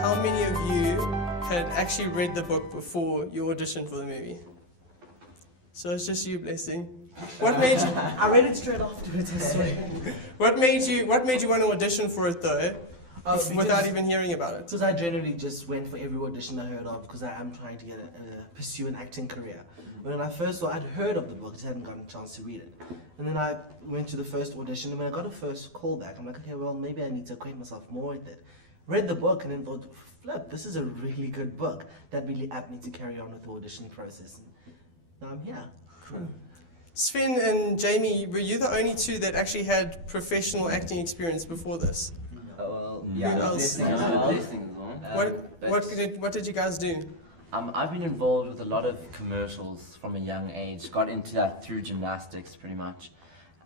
How many of you had actually read the book before you auditioned for the movie? So it's just you, Blessing. What made you? I read it straight afterwards. What made you want to audition for it though, without even hearing about it? Because I generally just went for every audition I heard of because I am trying to pursue an acting career. When I first saw, I'd heard of the book, just hadn't gotten a chance to read it. And then I went to the first audition, and when I got a first call back, I'm like, okay, well, maybe I need to acquaint myself more with it. Read the book and then thought, flip, this is a really good book. That really apt me to carry on with the audition process. And now I'm here. Cool. Sven and Jamie, were you the only two that actually had professional acting experience before this? Well, yeah. Who else? What did you guys do? I've been involved with a lot of commercials from a young age. Got into that through gymnastics, pretty much,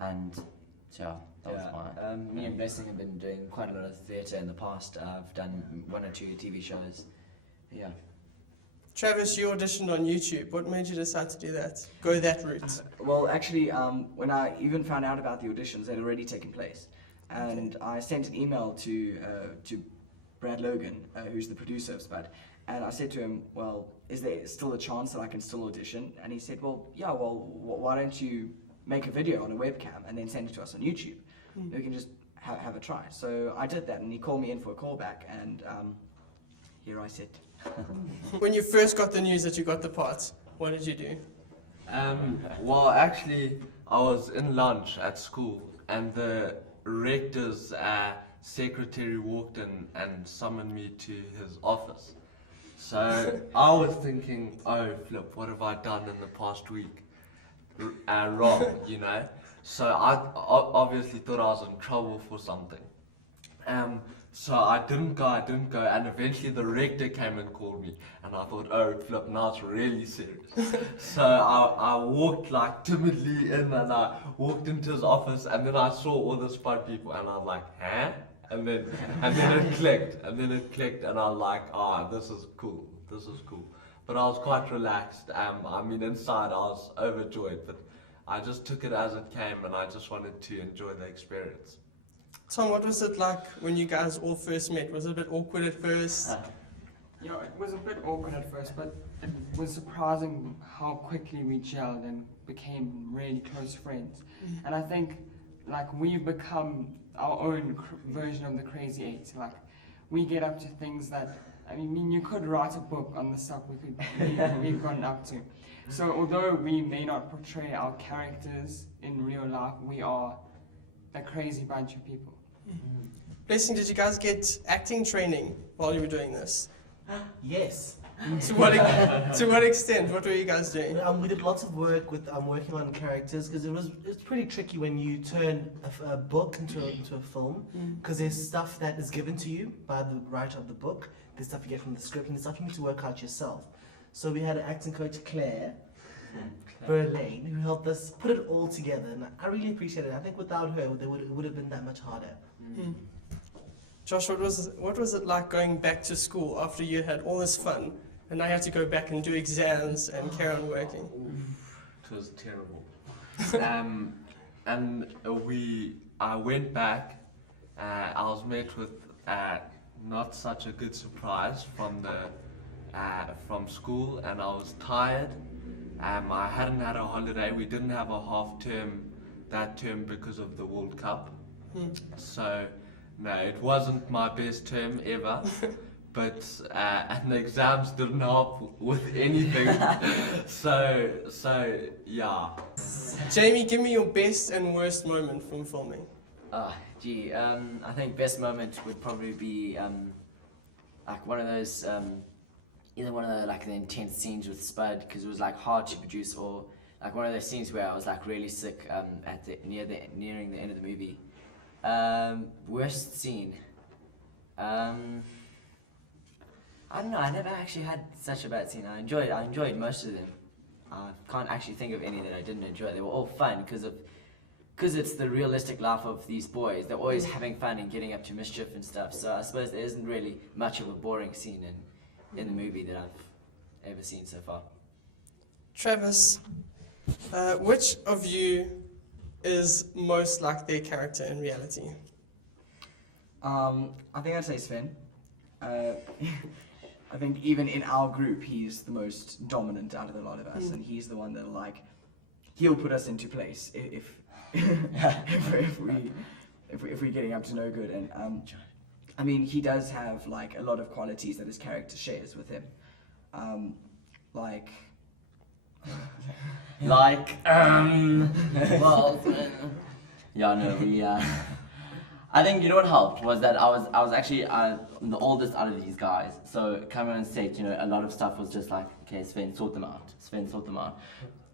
and yeah, that was mine. Me and Blessing have been doing quite a lot of theatre in the past. I've done 1 or 2 TV shows. Yeah. Travis, you auditioned on YouTube. What made you decide to do that? Go that route? Well, actually, when I even found out about the auditions, they'd already taken place, and I sent an email to Brad Logan, who's the producer of Spud. And I said to him, well, is there still a chance that I can still audition? And he said, well, yeah, well, why don't you make a video on a webcam and then send it to us on YouTube? We can just have a try. So I did that, and he called me in for a callback, and here I sit. When you first got the news that you got the part, what did you do? Well, actually, I was in lunch at school, and the rector's secretary walked in and summoned me to his office. So I was thinking, oh flip, what have I done in the past week wrong, you know? So I obviously thought I was in trouble for something. So I didn't go, and eventually the rector came and called me, and I thought, oh flip, now it's really serious. So I walked like timidly in, and I walked into his office, and then I saw all the Spud people, and I was like, huh? And then it clicked, and I was like, this is cool. But I was quite relaxed. I mean, inside I was overjoyed, but I just took it as it came, and I just wanted to enjoy the experience. Tom, what was it like when you guys all first met? Was it a bit awkward at first? Yeah, it was a bit awkward at first, but it was surprising how quickly we gelled and became really close friends. And I think, like, we've become our own version of the Crazy Eight. Like, we get up to things that, I mean, you could write a book on the stuff we've gotten up to. So although we may not portray our characters in real life, we are a crazy bunch of people. Blessing, did you guys get acting training while you were doing this? Yes. To what extent? What were you guys doing? We did lots of work with working on characters, because it's pretty tricky when you turn a book into a film, because there's stuff that is given to you by the writer of the book, there's stuff you get from the script, and there's stuff you need to work out yourself. So we had an acting coach, Claire Burne, who helped us put it all together, and I really appreciate it. I think without her, it would have been that much harder. Josh, what was it like going back to school after you had all this fun, and now you had to go back and do exams and carry on working? It was terrible. And I went back. I was met with not such a good surprise from school, and I was tired. I hadn't had a holiday. We didn't have a half term that term because of the World Cup. So no, it wasn't my best term ever. But and the exams didn't help with anything. so yeah. Jamie, give me your best and worst moment from filming. I think best moment would probably be like one of those either one of the intense scenes with Spud, because it was like hard to produce, or like one of those scenes where I was like really sick nearing the end of the movie. Worst scene. I don't know. I never actually had such a bad scene. I enjoyed most of them. I can't actually think of any that I didn't enjoy. They were all fun because it's the realistic life of these boys. They're always having fun and getting up to mischief and stuff. So I suppose there isn't really much of a boring scene in the movie that I've ever seen so far. Travis, which of you is most like their character in reality? I think I'd say Sven. I think even in our group, he's the most dominant out of the lot of us, and he's the one that he'll put us into place if we're getting up to no good. And I mean, he does have like a lot of qualities that his character shares with him, well, yeah, no, we. I think you know what helped was that I was actually the oldest out of these guys. So coming on stage, you know, a lot of stuff was just like, okay, Sven, sort them out.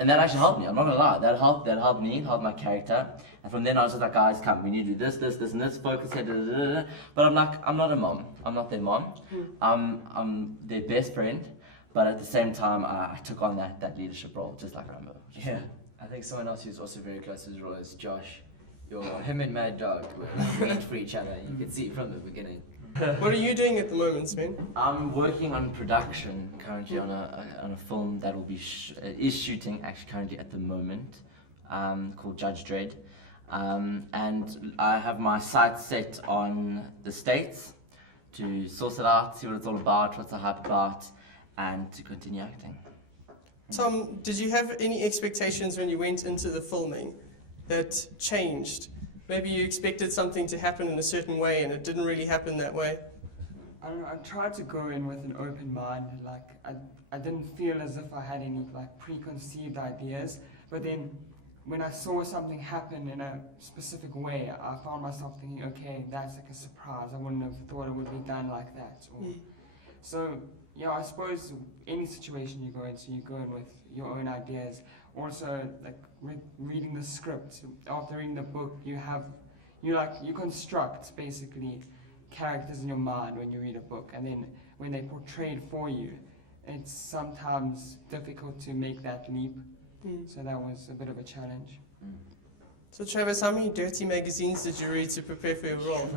And that actually helped me. I'm not gonna lie. That helped me, helped my character. And from then I was just like, guys, come, we need to do this, and this. Focus here. Da, da, da, da. But I'm like, I'm not a mom. I'm not their mom. I'm their best friend. But at the same time, I took on that leadership role, just like Rambo. Yeah. I think someone else who's also very close to his role is Josh. Him and Mad Dog were for each other. You could see from the beginning. What are you doing at the moment, Sven? I'm working on production currently on a film that will be is shooting actually currently at the moment, called Judge Dredd, and I have my sights set on the States to source it out, see what it's all about, what's the hype about, and to continue acting. Tom, did you have any expectations when you went into the filming that changed? Maybe you expected something to happen in a certain way and it didn't really happen that way. I don't know, I tried to go in with an open mind. Like I didn't feel as if I had any like preconceived ideas. But then when I saw something happen in a specific way, I found myself thinking, okay, that's like a surprise. I wouldn't have thought it would be done like that. So yeah, I suppose any situation you go into, you go in with your own ideas. Also, like reading the script, after reading the book, you construct basically characters in your mind when you read a book, and then when they're portrayed for you, it's sometimes difficult to make that leap. So that was a bit of a challenge. So Travis, how many dirty magazines did you read to prepare for your role?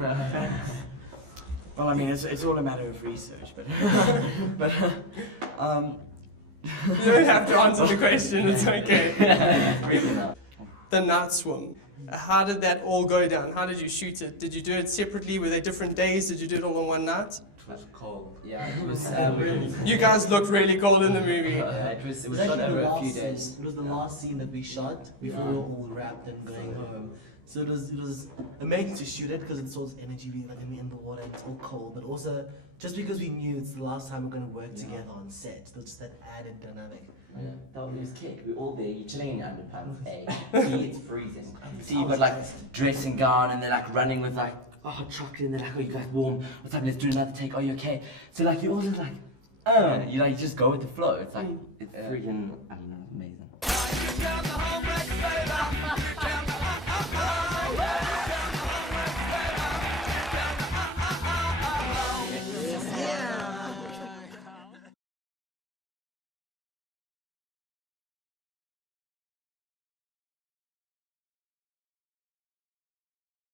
Well, I mean, it's all a matter of research, but You don't have to answer the question, it's okay. The night swim. How did that all go down? How did you shoot it? Did you do it separately? Were they different days? Did you do it all on one night? It was cold. Yeah, it was. You guys looked really cold in the movie. It was shot actually over the a few last days. scene. It was the last scene that we shot before we were all wrapped and going home. So it was amazing to shoot it because it's all this energy being like in the water and it's all cold, but also just because we knew it's the last time we're going to work together on set. So it's that added dynamic. Yeah, that was kick. We're all there, you're chilling in your underpants, A. B, it's freezing. C, you've got like dressing gown and they're like running with like, oh, hot chocolate, and they're like, oh, you guys warm, what's up, let's do another take, are you okay? So like, you're all just like, you like, just go with the flow. It's like, it's freaking, I don't know, amazing.